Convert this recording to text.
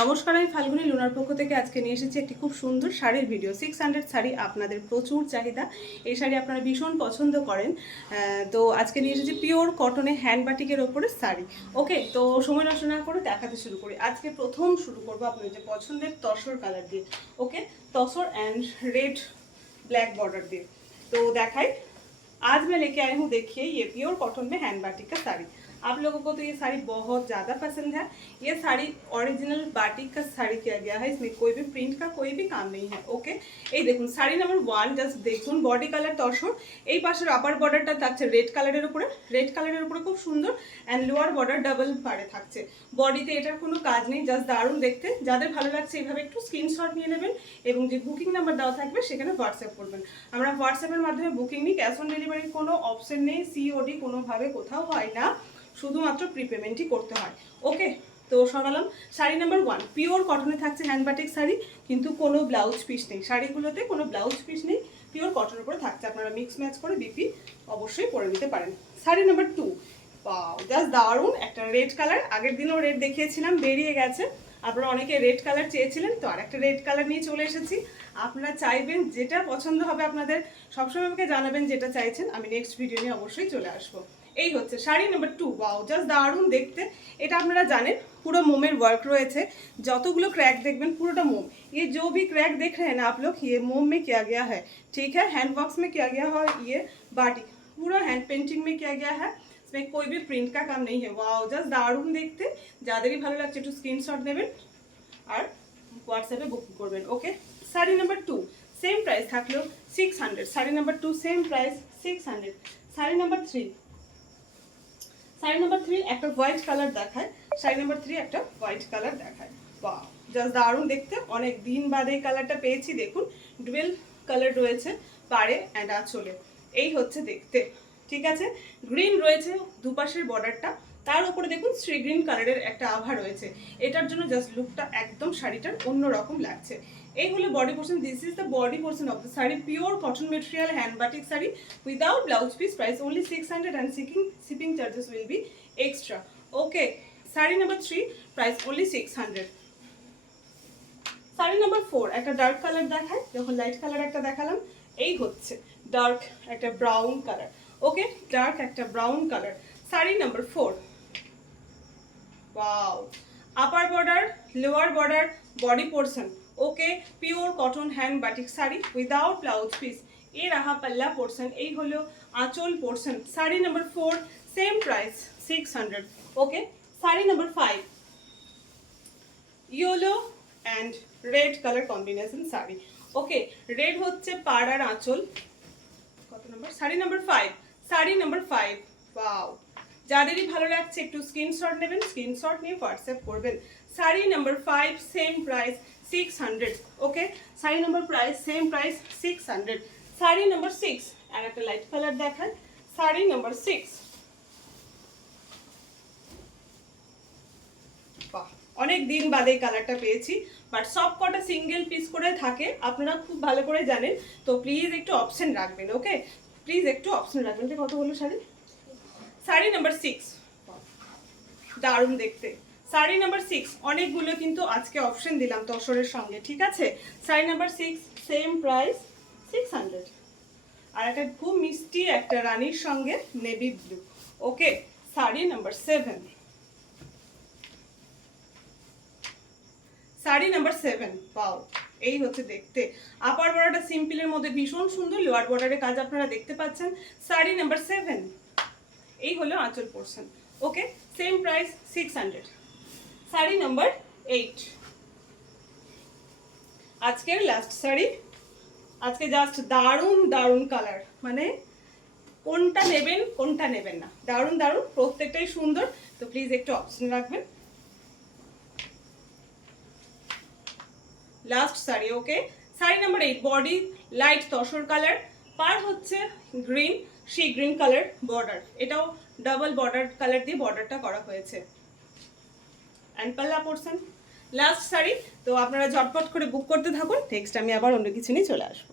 নমস্কার, আমি ফাল্গুনী লুনার পক্ষ থেকে আজকে নিয়ে এসেছি একটি খুব সুন্দর শাড়ির ভিডিও। 600 শাড়ি আপনাদের প্রচুর চাহিদা, এই শাড়ি আপনারা ভীষণ পছন্দ করেন। তো আজকে নিয়ে এসেছি পিওর কটনে হ্যান্ড বাটিকের ওপরে শাড়ি। ওকে, তো সময় নষ্ট না করে দেখাতে শুরু করি। আজকে প্রথম শুরু করবো আপনাদের যে পছন্দের তসর কালার দিয়ে। ওকে, তসর অ্যান্ড রেड ब्लैक बॉर्डर দিয়ে। तो দেখাই, आज मैं लेके आई हूँ, देखिए ये प्योर कॉटन में हैंड बाटिक का साड़ी। आप लोगों को तो ये साड़ी बहुत ज़्यादा पसंद है। ये साड़ी ओरिजिनल बाटिक का साड़ी किया गया है, इसमें कोई भी प्रिंट का कोई भी काम नहीं है। ओके, এই দেখুন শাড়ি নাম্বার 1, জাস্ট দেখুন বডি কালার তসর। এই পাশের আপার বর্ডারটা থাকছে রেড কালারের উপরে খুব সুন্দর, অ্যান্ড লোয়ার বর্ডার ডাবল পাড়ে থাকছে। বডিতে এটার কোনো কাজ নেই, জাস্ট দারুণ দেখতে। যাদের ভালো লাগছে এইভাবে একটু স্ক্রিনশট নিয়ে নেবেন এবং যে বুকিং নাম্বার দেওয়া থাকবে সেখানে হোয়াটসঅ্যাপ করবেন। আমরা হোয়াটসঅ্যাপের মাধ্যমে বুকিং নিই, ক্যাশ অন ডেলিভারির কোনো অপশন নেই, সিওডি কোনোভাবে কোথাও হয় না, শুধুমাত্র প্রিপেমেন্টই করতে হয়। ওকে, তো সরালাম। শাড়ি নাম্বার 1 পিওর কটনে থাকছে হ্যান্ড বাটিক শাড়ি, কিন্তু কোনো ব্লাউজ পিস নেই, শাড়িগুলোতে কোনো ব্লাউজ পিস নেই, পিওর কটনের উপরে থাকছে। আপনারা মিক্স ম্যাচ করে বিপি অবশ্যই পরে নিতে পারেন। শাড়ি নাম্বার 2, ওয়াও জাস্ট দারুণ একটা রেড কালার। আগের দিনও রেড দেখিয়েছিলাম, বেরিয়ে গেছে। আপনারা অনেকে রেড কালার চেয়েছিলেন, তো আরেকটা রেড কালার নিয়ে চলে এসেছি। আপনারা চাইবেন যেটা পছন্দ হবে, আপনাদের সবসময় আমাকে জানাবেন যেটা চাইছেন, আমি নেক্সট ভিডিও নিয়ে অবশ্যই চলে আসবো। এই হচ্ছে শাড়ি নাম্বার 2, ওয়াও জাস্ট দারুণ দেখতে। এটা আপনারা জানেন পুরো মোমের ওয়ার্ক রয়েছে, যতগুলো क्रैक देखবেন পুরোটা मोम। ये जो भी क्रैक देख रहे हैं ना आप लोग, ये मोम में किया गया है, ठीक है, हैंड वर्क्स में किया गया है, ये बाटिक पूरा हैंड पेंटिंग में किया गया है, इसमें कोई भी प्रिंट का काम नहीं है। वाओ জাস্ট দারুণ দেখতে। যাদেরই ভালো লাগছে একটু স্ক্রিনশট নেবেন আর হোয়াটসঅ্যাপে বুকিং করবেন। ওকে, শাড়ি নাম্বার 2 সেম প্রাইস থাকলো 600। Sari number 2 same price 600। Sari number 3, sari number 3 একটা হোয়াইট কালার দেখায়। শাড়ি নাম্বার 3 একটা হোয়াইট কালার দেখায়। ওয়াও জাস্ট দারুণ দেখতে, অনেক দিন বাদে এই কালারটা পেয়েছি। দেখুন ডুয়েল কালার রয়েছে পাড়ে অ্যান্ড আঁচলে, এই হচ্ছে দেখতে। ঠিক আছে, গ্রিন রয়েছে দুপাশের বর্ডারটা, তার উপরে দেখুন শ্রী গ্রিন কালারের একটা আভা রয়েছে। এটার জন্য জাস্ট লুকটা একদম শাড়িটার অন্যরকম লাগছে। এই হলো body portion, this is the body portion of the sari, pure cotton material hand batik sari without blouse piece, price only 600 and shipping charges will be extra. Okay, sari number 3 price only 600। Sari number 4 একটা dark colour দেখায়, যখন light colour একটা দেখালাম, এই হচ্ছে dark একটা brown colour. Okay, dark একটা brown colour. Sari number 4, wow upper border lower border body portion. Okay, pure cotton hand batik sari without blouse piece. ये रहा पल्ला पोर्शन, ये हलो आँचल portion. Sari number 4 same price 600। Okay, sari number 5 yellow and red colour combination sari. Okay, red होच्छे पाड़ और आँचल। कत number? Sari number 5। Sari number 5, wow যাদেরই ভালো লাগছে একটু স্ক্রিনশট নেবেন, স্ক্রিনশট নিয়ে হোয়াটসঅ্যাপ করবেন। Sari number 5 same price 600। Okay, sari number price same price 600। Sari number 6 আর একটা লাইট কালার দেখায়। শাড়ি নাম্বার 6, বাহ অনেক দিন বাদে এই কালারটা পেয়েছি, বাট সব কটা সিঙ্গেল পিস করে থাকে, আপনারা খুব ভালো করে জানেন। তো প্লিজ একটু অপশন রাখবেন। ওকে, প্লিজ একটু অপশন রাখবেন। এটা কত হলো শাড়ি? শাড়ি নাম্বার 6 দারুণ দেখতে। শাড়ি নাম্বার 6 অনেকগুলো কিন্তু আজকে অপশন দিলাম তসরের সঙ্গে, ঠিক আছে। Sari number 6 same price 600। আর একটা খুব মিষ্টি একটা রানীর সঙ্গে নেভি ব্লু। ওকে, শাড়ি নাম্বার 7, শাড়ি নাম্বার 7, পাও এই হচ্ছে দেখতে। আপার বর্ডারটা সিম্পলের মধ্যে ভীষণ সুন্দর, লোয়ার বর্ডারের কাজ আপনারা দেখতে পাচ্ছেন। শাড়ি নাম্বার 7, এই হলো আঁচল পোর্শন। ওকে, সেম প্রাইস 600। শাড়ি নাম্বার 8 আজকের লাস্ট শাড়ি। আজকে জাস্ট দারুণ দারুণ কালার, মানে কোনটা নেবেন কোনটা নেবেন না, দারুণ দারুণ প্রত্যেকটাই সুন্দর। তো প্লিজ একটু অপশন রাখবেন। Last sari. Okay, sari number 8 body light tussar colour, পার হচ্ছে গ্রিন, সেই গ্রিন কালার বর্ডার, এটাও ডাবল বর্ডার কালার দিয়ে বর্ডারটা করা হয়েছে। অ্যান্ড পাল্লা পোর্শন। লাস্ট শাড়ি। তো আপনারা ঝটপট করে বুক করতে থাকুন, নেক্সট আমি আবার অন্য কিছু নিয়ে চলে আসবো।